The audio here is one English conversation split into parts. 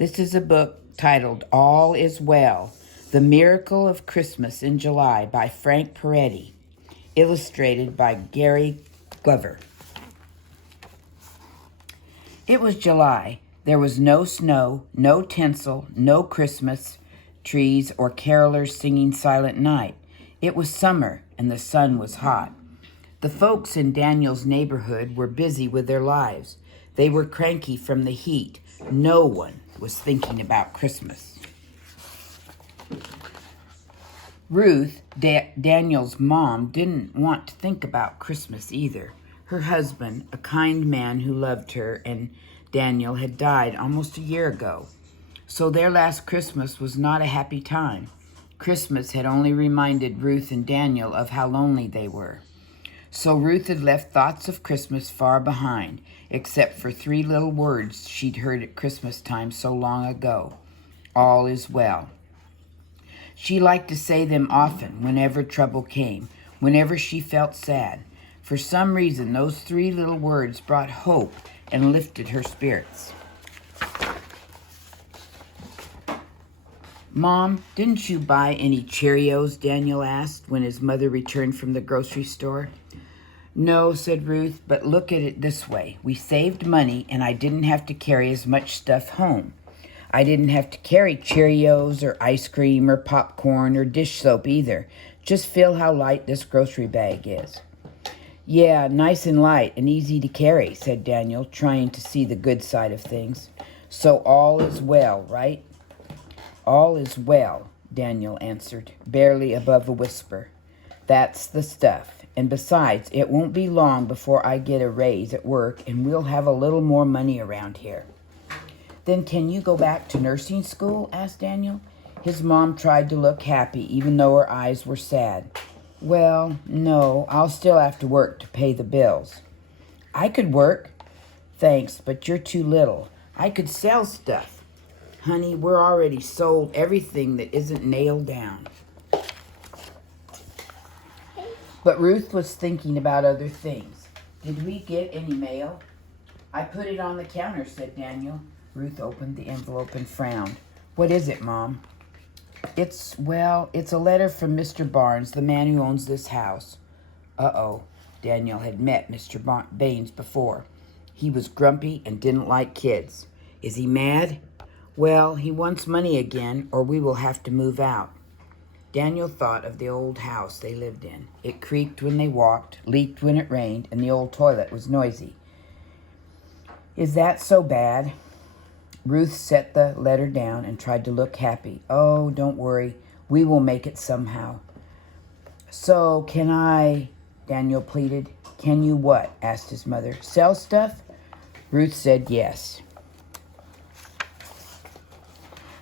This is a book titled All Is Well, The Miracle of Christmas in July by Frank Peretti, illustrated by Gary Glover. It was July. There was no snow, no tinsel, no Christmas trees or carolers singing Silent Night. It was summer, and the sun was hot. The folks in Daniel's neighborhood were busy with their lives. They were cranky from the heat. No one was thinking about Christmas. Ruth, Daniel's mom, didn't want to think about Christmas either. Her husband, a kind man who loved her and Daniel, had died almost a year ago. So their last Christmas was not a happy time. Christmas had only reminded Ruth and Daniel of how lonely they were. So Ruth had left thoughts of Christmas far behind, except for 3 little words she'd heard at Christmas time so long ago. All is well. She liked to say them often whenever trouble came, whenever she felt sad. For some reason, those 3 little words brought hope and lifted her spirits. "Mom, didn't you buy any Cheerios?" Daniel asked when his mother returned from the grocery store. "No," said Ruth, "but look at it this way. We saved money, and I didn't have to carry as much stuff home. I didn't have to carry Cheerios or ice cream or popcorn or dish soap either. Just feel how light this grocery bag is." "Yeah, nice and light and easy to carry," said Daniel, trying to see the good side of things. "So all is well, right?" "All is well," Daniel answered, barely above a whisper. "That's the stuff. And besides, it won't be long before I get a raise at work and we'll have a little more money around here." "Then can you go back to nursing school?" asked Daniel. His mom tried to look happy, even though her eyes were sad. "Well, no, I'll still have to work to pay the bills." "I could work." "Thanks, but you're too little. I could sell stuff." "Honey, we're already sold everything that isn't nailed down." But Ruth was thinking about other things. "Did we get any mail?" "I put it on the counter," said Daniel. Ruth opened the envelope and frowned. "What is it, Mom?" It's a letter from Mr. Barnes, the man who owns this house." Uh-oh. Daniel had met Mr. Baines before. He was grumpy and didn't like kids. "Is he mad?" "Well, he wants money again, or we will have to move out." Daniel thought of the old house they lived in. It creaked when they walked, leaked when it rained, and the old toilet was noisy. "Is that so bad?" Ruth set the letter down and tried to look happy. "Oh, don't worry. We will make it somehow." "So can I," Daniel pleaded. "Can you what?" asked his mother. "Sell stuff?" Ruth said yes.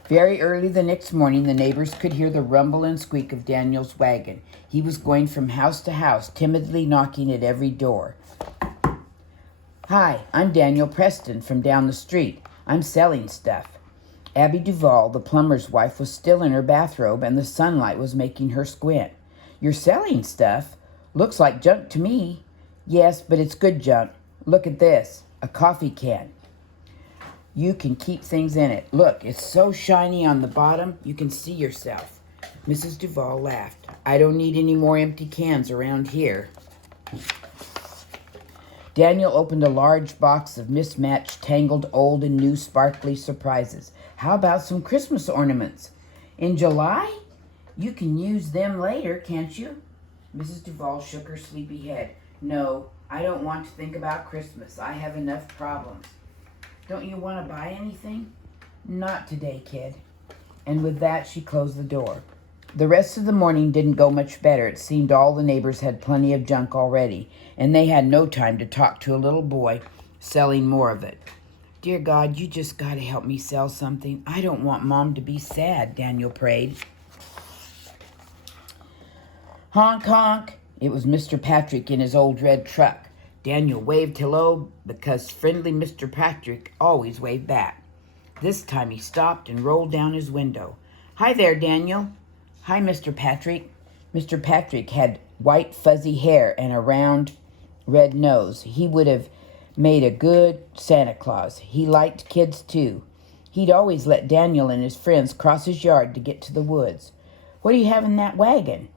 Very early the next morning, the neighbors could hear the rumble and squeak of Daniel's wagon. He was going from house to house, timidly knocking at every door. "Hi, I'm Daniel Preston from down the street. I'm selling stuff." Abby Duval, the plumber's wife, was still in her bathrobe, and the sunlight was making her squint. "You're selling stuff? Looks like junk to me." "Yes, but it's good junk. Look at this, a coffee can. You can keep things in it. Look, it's so shiny on the bottom, you can see yourself." Mrs. Duval laughed. "I don't need any more empty cans around here." Daniel opened a large box of mismatched, tangled, old and new sparkly surprises. "How about some Christmas ornaments?" "In July? You can use them later, can't you?" Mrs. Duval shook her sleepy head. "No, I don't want to think about Christmas. I have enough problems." "Don't you want to buy anything?" "Not today, kid." And with that, she closed the door. The rest of the morning didn't go much better. It seemed all the neighbors had plenty of junk already, and they had no time to talk to a little boy selling more of it. "Dear God, you just got to help me sell something. I don't want Mom to be sad," Daniel prayed. Honk, honk. It was Mr. Patrick in his old red truck. Daniel waved hello because friendly Mr. Patrick always waved back. This time he stopped and rolled down his window. "Hi there, Daniel." "Hi, Mr. Patrick." Mr. Patrick had white fuzzy hair and a round red nose. He would have made a good Santa Claus. He liked kids too. He'd always let Daniel and his friends cross his yard to get to the woods. "What do you have in that wagon?"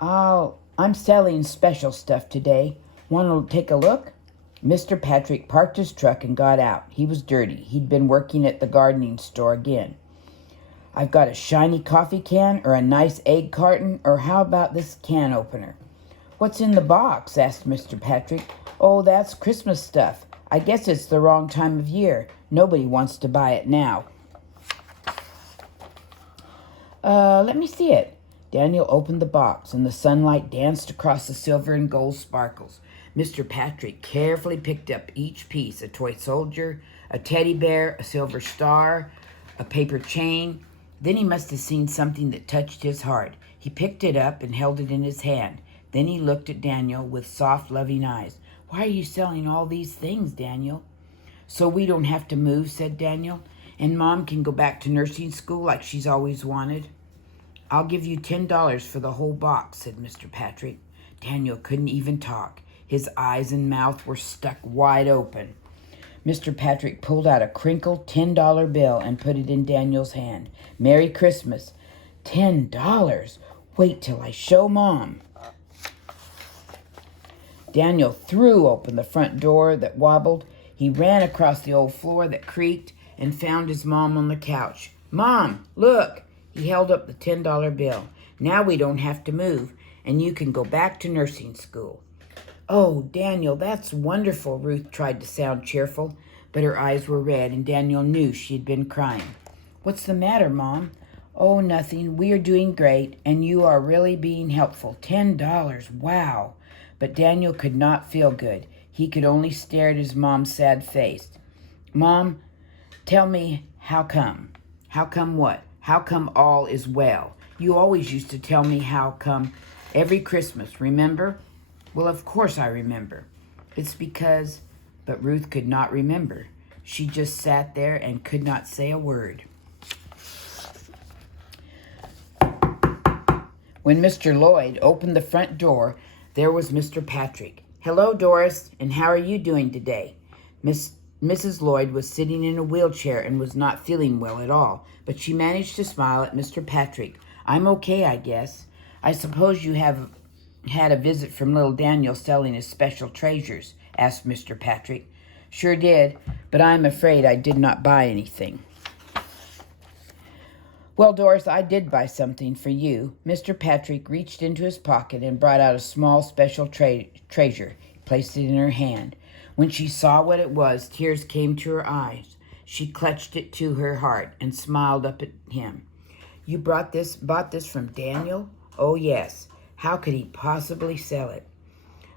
I'm selling special stuff today. Want to take a look?" Mr. Patrick parked his truck and got out. He was dirty. He'd been working at the gardening store again. "I've got a shiny coffee can or a nice egg carton, or how about this can opener?" "What's in the box?" asked Mr. Patrick. "Oh, that's Christmas stuff. I guess it's the wrong time of year. Nobody wants to buy it now." Let me see it." Daniel opened the box, and the sunlight danced across the silver and gold sparkles. Mr. Patrick carefully picked up each piece: a toy soldier, a teddy bear, a silver star, a paper chain. Then he must have seen something that touched his heart. He picked it up and held it in his hand. Then he looked at Daniel with soft, loving eyes. "Why are you selling all these things, Daniel?" "So we don't have to move," said Daniel, "and Mom can go back to nursing school like she's always wanted." "I'll give you $10 for the whole box," said Mr. Patrick. Daniel couldn't even talk. His eyes and mouth were stuck wide open. Mr. Patrick pulled out a crinkled $10 bill and put it in Daniel's hand. "Merry Christmas." $10? Wait till I show Mom." Daniel threw open the front door that wobbled. He ran across the old floor that creaked and found his mom on the couch. "Mom, look!" He held up the $10 bill. "Now we don't have to move, and you can go back to nursing school." "Oh, Daniel, that's wonderful." Ruth tried to sound cheerful, but her eyes were red, and Daniel knew she had been crying. "What's the matter, Mom?" "Oh, nothing. We are doing great, and you are really being helpful. $10, wow." But Daniel could not feel good. He could only stare at his mom's sad face. "Mom, tell me, how come?" "How come what?" "How come all is well? You always used to tell me how come every Christmas, remember?" "Well, of course I remember." "It's because—" But Ruth could not remember. She just sat there and could not say a word. When Mr. Lloyd opened the front door, there was Mr. Patrick. "Hello, Doris, and how are you doing today?" Mrs. Lloyd was sitting in a wheelchair and was not feeling well at all, but she managed to smile at Mr. Patrick. "I'm okay, I guess. I suppose you have had a visit from little Daniel selling his special treasures?" asked Mr. Patrick. "Sure did, but I'm afraid I did not buy anything." "Well, Doris, I did buy something for you." Mr. Patrick reached into his pocket and brought out a small special treasure. He placed it in her hand. When she saw what it was, tears came to her eyes. She clutched it to her heart and smiled up at him. "You bought this from Daniel?" "Oh, yes. How could he possibly sell it?"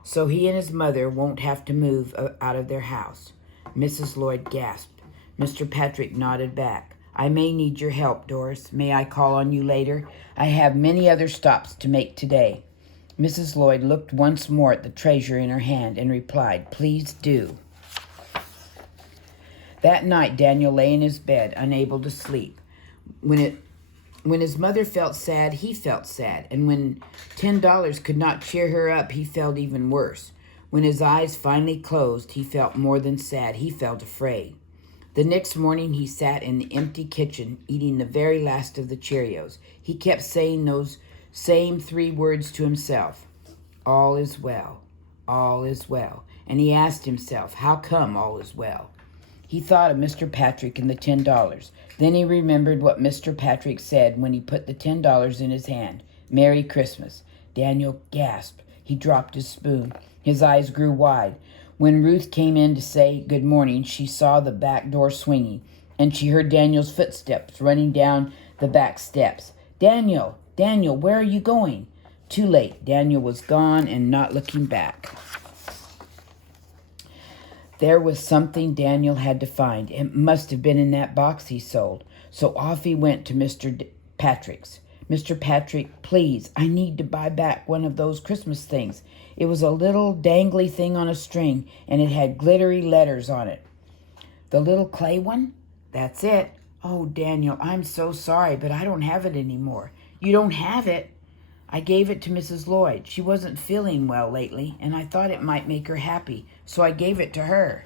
"So he and his mother won't have to move out of their house." Mrs. Lloyd gasped. Mr. Patrick nodded back. "I may need your help, Doris. May I call on you later? I have many other stops to make today." Mrs. Lloyd looked once more at the treasure in her hand and replied, "Please do." That night, Daniel lay in his bed, unable to sleep. When his mother felt sad, he felt sad, and when $10 could not cheer her up, he felt even worse. When his eyes finally closed, he felt more than sad. He felt afraid. The next morning, he sat in the empty kitchen, eating the very last of the Cheerios. He kept saying those same 3 words to himself: "All is well, all is well." And he asked himself, how come all is well? He thought of Mr. Patrick and the $10. Then he remembered what Mr. Patrick said when he put the $10 in his hand. "Merry Christmas." Daniel gasped. He dropped his spoon. His eyes grew wide. When Ruth came in to say good morning, she saw the back door swinging, and she heard Daniel's footsteps running down the back steps. "Daniel, Daniel, where are you going?" Too late. Daniel was gone and not looking back. There was something Daniel had to find. It must have been in that box he sold. So off he went to Mr. Patrick's. "Mr. Patrick, please, I need to buy back one of those Christmas things. It was a little dangly thing on a string, and it had glittery letters on it." "The little clay one?" "That's it." "Oh, Daniel, I'm so sorry, but I don't have it anymore." "You don't have it?" "I gave it to Mrs. Lloyd. She wasn't feeling well lately, and I thought it might make her happy, so I gave it to her."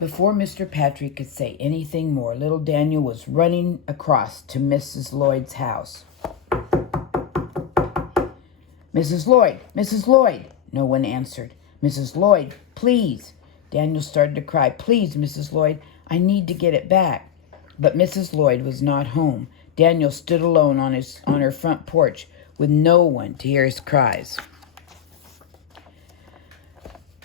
Before Mr. Patrick could say anything more, little Daniel was running across to Mrs. Lloyd's house. Mrs. Lloyd! Mrs. Lloyd! No one answered. Mrs. Lloyd, please! Daniel started to cry. Please, Mrs. Lloyd, I need to get it back. But Mrs. Lloyd was not home. Daniel stood alone on her front porch with no one to hear his cries.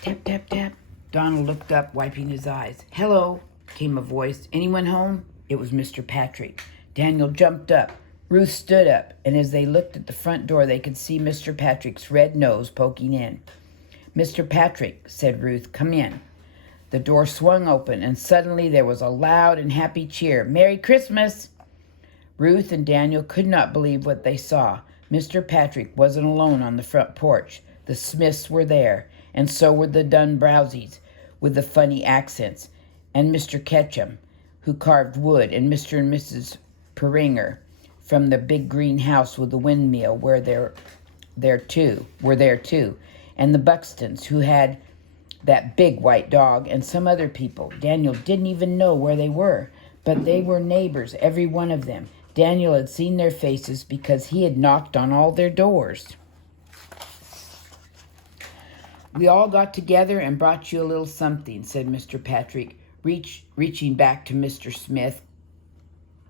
Tap, tap, tap. Donald looked up, wiping his eyes. Hello, came a voice. Anyone home? It was Mr. Patrick. Daniel jumped up. Ruth stood up, and as they looked at the front door, they could see Mr. Patrick's red nose poking in. Mr. Patrick, said Ruth, come in. The door swung open, and suddenly there was a loud and happy cheer. Merry Christmas! Ruth and Daniel could not believe what they saw. Mr. Patrick wasn't alone on the front porch. The Smiths were there, and so were the Dunbrowsies, with the funny accents, and Mr. Ketchum, who carved wood, and Mr. and Mrs. Peringer from the big green house with the windmill were there too, and the Buxtons, who had that big white dog, and some other people. Daniel didn't even know where they were, but they were neighbors, every one of them. Daniel had seen their faces because he had knocked on all their doors. We all got together and brought you a little something, said Mr. Patrick, reaching back to Mr. Smith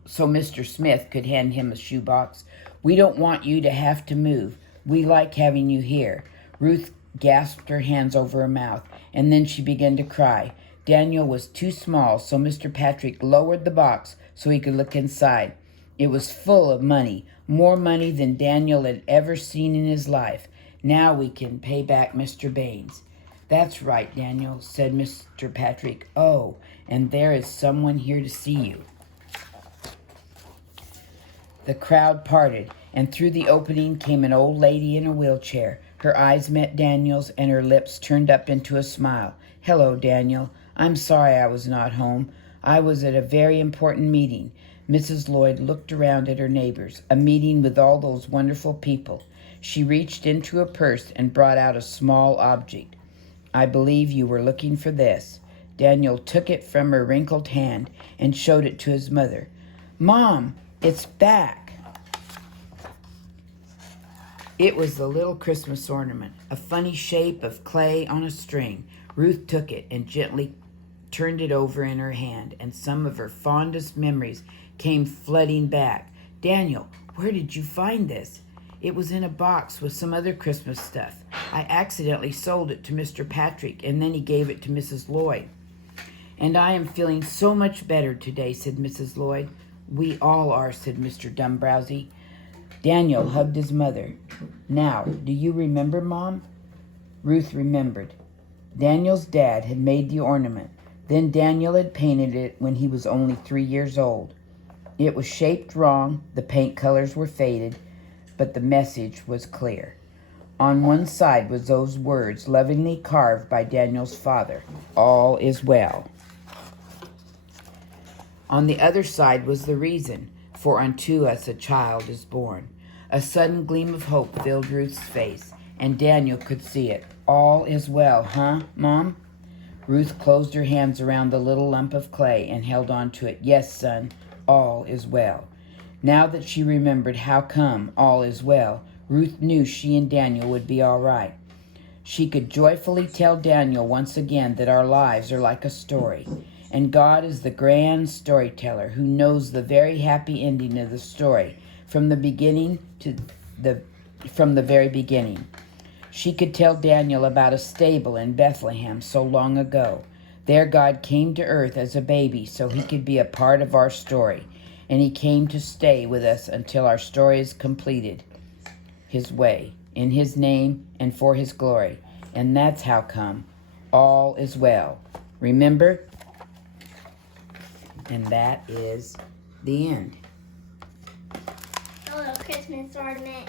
so Mr. Smith could hand him a shoebox. We don't want you to have to move. We like having you here. Ruth gasped her hands over her mouth, and then she began to cry. Daniel was too small, so Mr. Patrick lowered the box so he could look inside. It was full of money, more money than Daniel had ever seen in his life. Now we can pay back Mr. Baines. That's right, Daniel, said Mr. Patrick. Oh, and there is someone here to see you. The crowd parted, and through the opening came an old lady in a wheelchair. Her eyes met Daniel's, and her lips turned up into a smile. Hello, Daniel. I'm sorry I was not home. I was at a very important meeting. Mrs. Lloyd looked around at her neighbors, a meeting with all those wonderful people. She reached into a purse and brought out a small object. I believe you were looking for this. Daniel took it from her wrinkled hand and showed it to his mother. Mom, it's back. It was the little Christmas ornament, a funny shape of clay on a string. Ruth took it and gently turned it over in her hand, and some of her fondest memories came flooding back. Daniel, where did you find this? It was in a box with some other Christmas stuff. I accidentally sold it to Mr. Patrick, and then he gave it to Mrs. Lloyd. And I am feeling so much better today, said Mrs. Lloyd. We all are, said Mr. Dunbrowsie. Daniel hugged his mother. Now, do you remember, Mom? Ruth remembered. Daniel's dad had made the ornament. Then Daniel had painted it when he was only 3 years old. It was shaped wrong, the paint colors were faded, but the message was clear. On one side was those words lovingly carved by Daniel's father, all is well. On the other side was the reason, for unto us a child is born. A sudden gleam of hope filled Ruth's face, and Daniel could see it. All is well, huh, Mom? Ruth closed her hands around the little lump of clay and held on to it. Yes, son, all is well. Now that she remembered how come all is well, Ruth knew she and Daniel would be all right. She could joyfully tell Daniel once again that our lives are like a story, and God is the grand storyteller who knows the very happy ending of the story from the very beginning. She could tell Daniel about a stable in Bethlehem so long ago. There God came to earth as a baby so he could be a part of our story, and he came to stay with us until our story is completed his way, in his name and for his glory. And that's how come all is well. Remember? And that is the end. A little Christmas ornament.